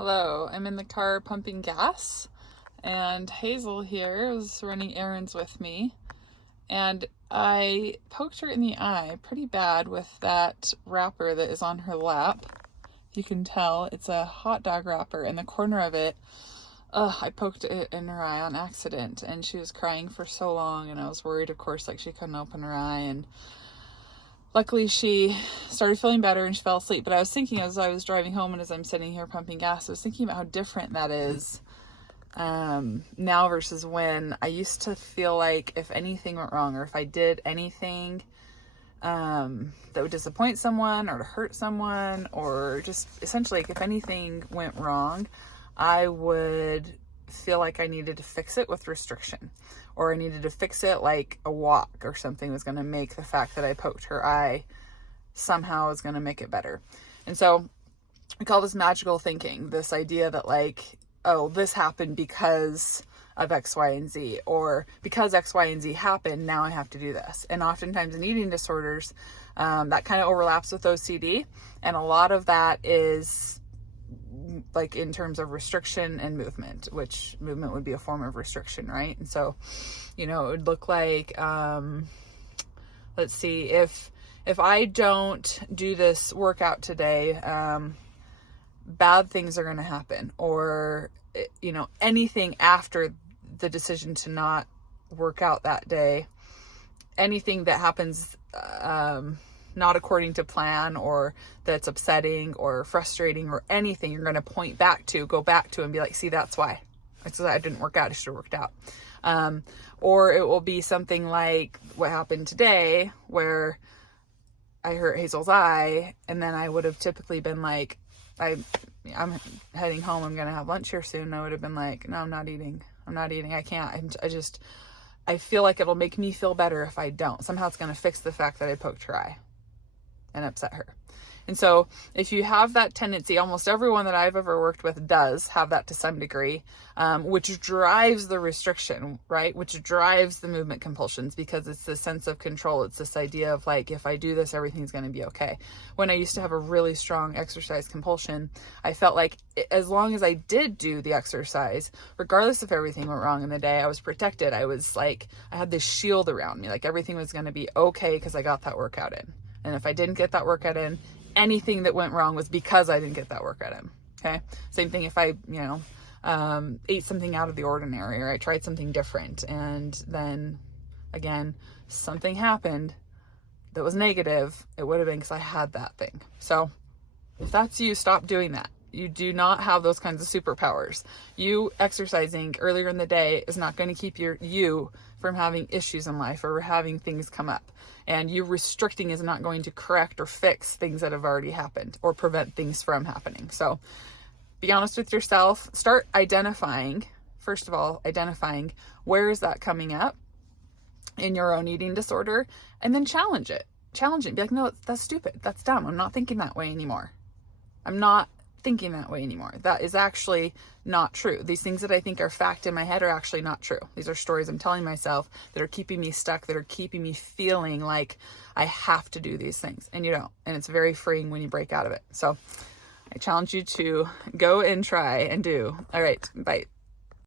Hello, I'm in the car pumping gas, and Hazel here is running errands with me, and I poked her in the eye pretty bad with that wrapper that is on her lap. You can tell it's a hot dog wrapper, and the corner of it, I poked it in her eye on accident, and she was crying for so long, and I was worried, of course, like she couldn't open her eye, and luckily she started feeling better and she fell asleep. But I was thinking as I was driving home and as I'm sitting here pumping gas, I was thinking about how different that is now versus when I used to feel like if anything went wrong or if I did anything that would disappoint someone or to hurt someone, or just essentially like if anything went wrong, I would feel like I needed to fix it with restriction, or I needed to fix it like a walk or something was going to make the fact that I poked her eye somehow is going to make it better. And so we call this magical thinking, this idea that like, oh, this happened because of X, Y, and Z, or because X, Y, and Z happened, now I have to do this. And oftentimes in eating disorders, that kind of overlaps with OCD. And a lot of that is like in terms of restriction and movement, which movement would be a form of restriction, right? And so, it would look like, let's see, if I don't do this workout today, bad things are going to happen, or, anything after the decision to not work out that day, anything that happens, not according to plan, or that's upsetting or frustrating or anything, you're going to go back to and be like, see, that's why. It's I didn't work out. I should have worked out. Or it will be something like what happened today where I hurt Hazel's eye, and then I would have typically been like, I'm heading home. I'm going to have lunch here soon. I would have been like, no, I'm not eating. I can't. I feel like it'll make me feel better if I don't. Somehow it's going to fix the fact that I poked her eye and upset her. And so if you have that tendency, almost everyone that I've ever worked with does have that to some degree, which drives the restriction, right? Which drives the movement compulsions, because it's this sense of control. It's this idea of like, if I do this, everything's going to be okay. When I used to have a really strong exercise compulsion, I felt like as long as I did do the exercise, regardless if everything went wrong in the day, I was protected. I was like, I had this shield around me, like everything was going to be okay because I got that workout in. And if I didn't get that workout in, anything that went wrong was because I didn't get that workout in. Okay. Same thing if I, ate something out of the ordinary, or I tried something different, and then again, something happened that was negative, it would have been because I had that thing. So if that's you, stop doing that. You do not have those kinds of superpowers. You exercising earlier in the day is not going to keep you from having issues in life or having things come up. And you restricting is not going to correct or fix things that have already happened or prevent things from happening. So be honest with yourself. Start identifying, first of all, where is that coming up in your own eating disorder, and then challenge it. Be like, no, that's stupid. That's dumb. I'm not thinking that way anymore. That is actually not true. These things that I think are fact in my head are actually not true. These are stories I'm telling myself that are keeping me stuck, that are keeping me feeling like I have to do these things. And you don't. And it's very freeing when you break out of it. So I challenge you to go and try and do. All right. Bye.